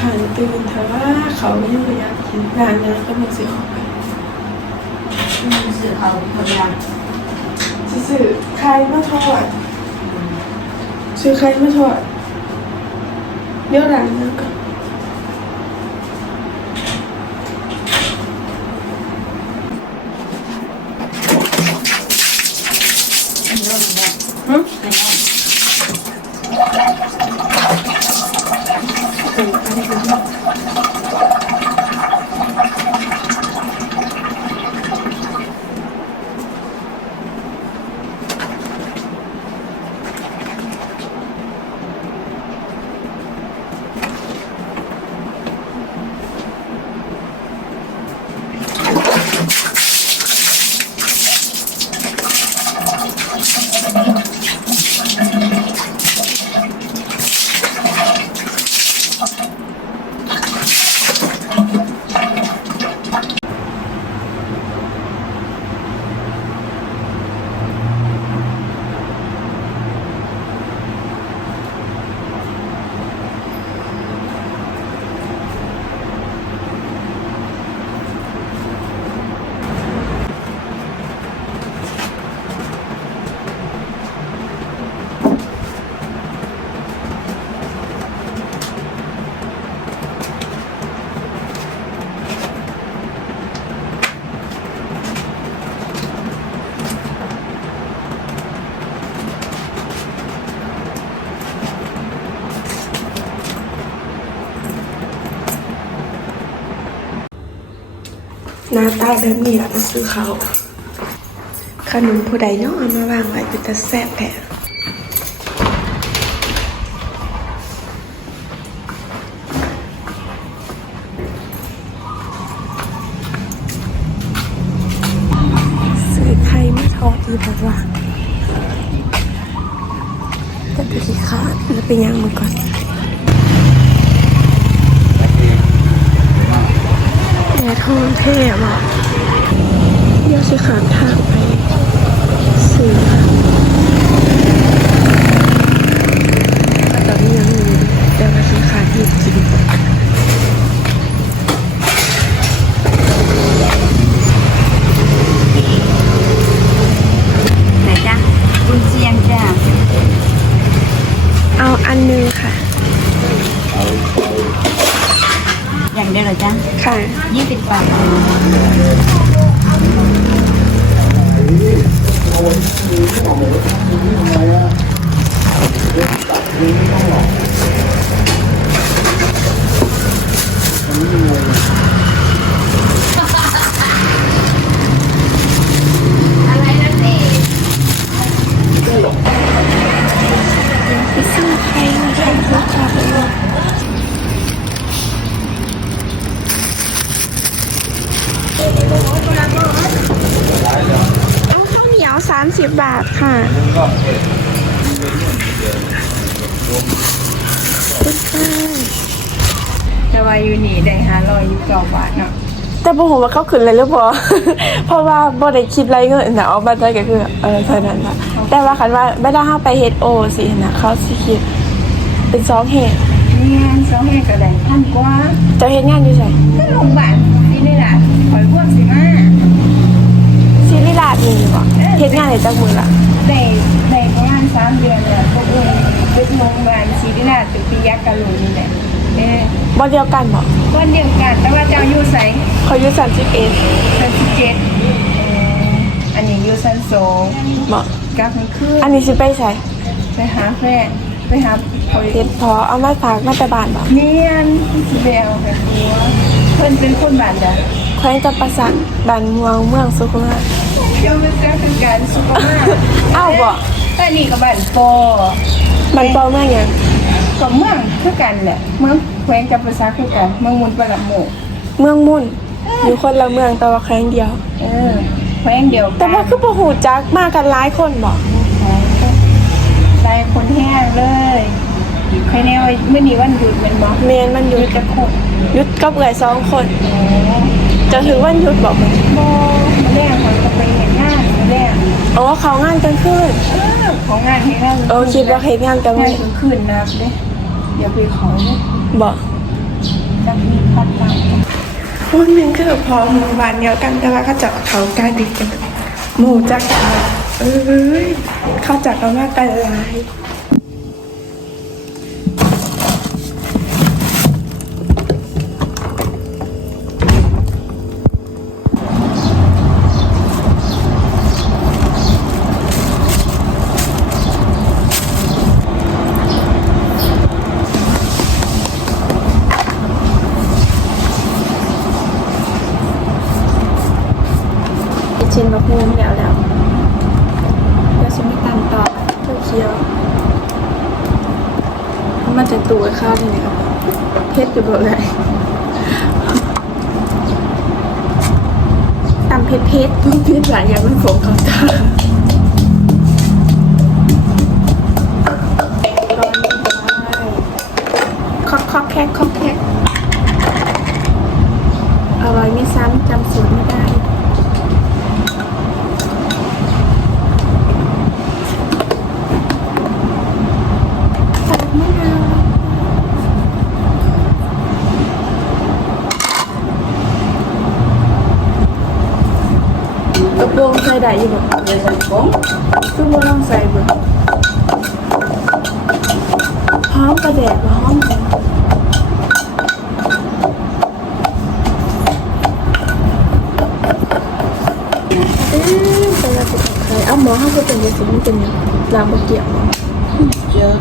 ขันตื่นทว่าเขาไม่ยังอยากกินร้านนั้นก็มีสิออกไปสื่อเขาเขายังสิซื้อใครมาทอดสื่อใครมาทอดเดี๋ยวหลังนั้นก็เป็น できました。 หน้าตาแบบนี้อะมาซื้อเขาขนมผู้ใดเนาะเอามาวางไว้เป็นตะแซ่บแท้ซื้อไข่มาทอดดีแบบว่าแต่เป็นขี้ขาดแล้วไปย่างมันก่อนแหน ทองเทพอะเดี๋ยวสิขามทางไปสื่อค่ะก็ตอนนี้ยังมีแต่ว่าสิขาดหยุดกิน ไหนจ้ะคุณเชียงจ้ะ เอาอันนึงค่ะ อย่างเดียวเห ยี่สิบบาทอะไรนะสิ ไปซื้อไข่มาทำราคาเป็นว่าเอาข้าวเหนียว สามสิบบาทค่ะขอบคุณค่ะแต่ว่าอยู่นี่ได้หาร้อยยี่สิบสองบาทเนาะแต่บ่ฮู้ว่าเขาขึ้นเลยหรือบ่เพราะว่าบ่ได้คิดอะไรเงินน่ะเอามาได้ก็คือเออเท่านั้นล่ะแต่ว่าคันว่าเวลาเฮาไปเฮ็ดโอสิน่ะเขาสิคิดเป็นสองเฮ็ดเนี่ยสองแห่ก็ได้พันกว่าเจ้าเฮ็ดงานอยู่ไสก็โรงพยาบาลที่นี่แหละคอยพวกสิมาศิริราชนี่บ่ เฮ็ดงานได้จักมื้อละได้ได้ประมาณสามเดือนแล้วพวกเอ้ยเป็นโรงพยาบาลศรีวิราชเป็นปิยะกะโหลนี่แหละเออบ่เดียวกันบ่คนเดียวกันแต่ว่าเจ้าอยู่ไสเขาอยู่31 ชั้นสิบเจ็ดอันนี้อยู่ชั้นสองบ่กลับมันขึ้นอันนี้สิไปไสไปหาแฟนไปหาเขาเฮ็ดพอเอามาฝากมาแต่บ้านบ่เนียนสิไปเอาแบบนี้วเพิ่นเป็นคนบ้านจ้ะแขวงจำปาสักบ้านม่วงเมืองสุขุมวิท เจ้าเป็นการเป็นการสุขภาพอ้าวบ่ แต่นี่ก็บ้านโปบ้านเป้าเมืองหยังก็เมืองคือกันแหละเมืองแขวงจำปาสักคือกันเมืองมุนประหลับหมู่เมืองมุ่นอยู่คนละเมืองแต่ว่าแขวงเดียว เออแขวงเดียวกันแต่ว่าคือบ่ฮู้จักมากันหลายคนบ่ใจคนแห้งเลยใครแน่ว่าเมื่อนี้วันหยุดแมันบอกแม่นมันหยุดจะคดหยุดกับเอื้อยสองคนโอ้จะถือวันหยุดบ่มื้อโบ กอ๋อเขางานกลางคืนเออของงานที่นั่นเออคิดว่าเฮ็ดงานกลางงาวันนกลางคืนนะเด้เดี๋ยวไปเขาเนี่ยบ่จะมีพัดลมพวกหนึ่งคือพอหมู่บ้านเดียวกันแต่ว่าเขาจะเขาใกล้ดิกันหมู่จักรเอ้ยเขาจักกันมากกันหลาย นมาพูนแล้วแล้วแล้วฉันไม่ตามต่อเคี้ยวมันจะตัวข้าวนี่ครับเพชรอยู่บ่เลยตำเพชรเพชรเพชรหลายอย่างมันของเขาตาร้อนคอกคอกแคกคอกแคกอร่อยไม่ซ้ำจำสูตรไม่ได้ ใส่มะนาว ตกลงใส่ได้อยู่บ่เลยใส่ผงคือบ่ลองใส่เบ่หอมกระแดกบ่หอมจังเอ๊ะใส่แล้วสิใส่เอาหมอเฮาก็เป็นจังซี่มันเป็นหยังลางบ่เกี่ยวบ่เยอะ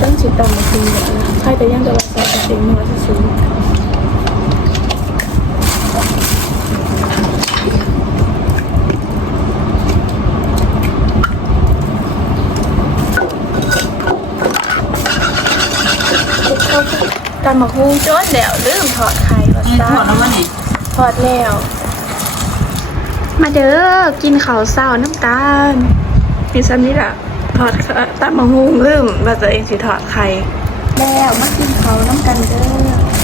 ต้องสิตามมาคือเนี่ยนะใครแต่ยังจะว่าใส่แต่เองน้อยที่สุ ตามมาฮูจนแล้วลืมถอดไข่ว่านี่ซ่าถอดแล้วมั้ยนี่ถอดแล้ว มาเด้อกินข้าวเศร้าน้ำตาลมีซันนี่ล่ะถอดตามมาฮูลืมว่าตัวเองสิถอดไข่แล้วมากินข้าวน้ำกันเด้อ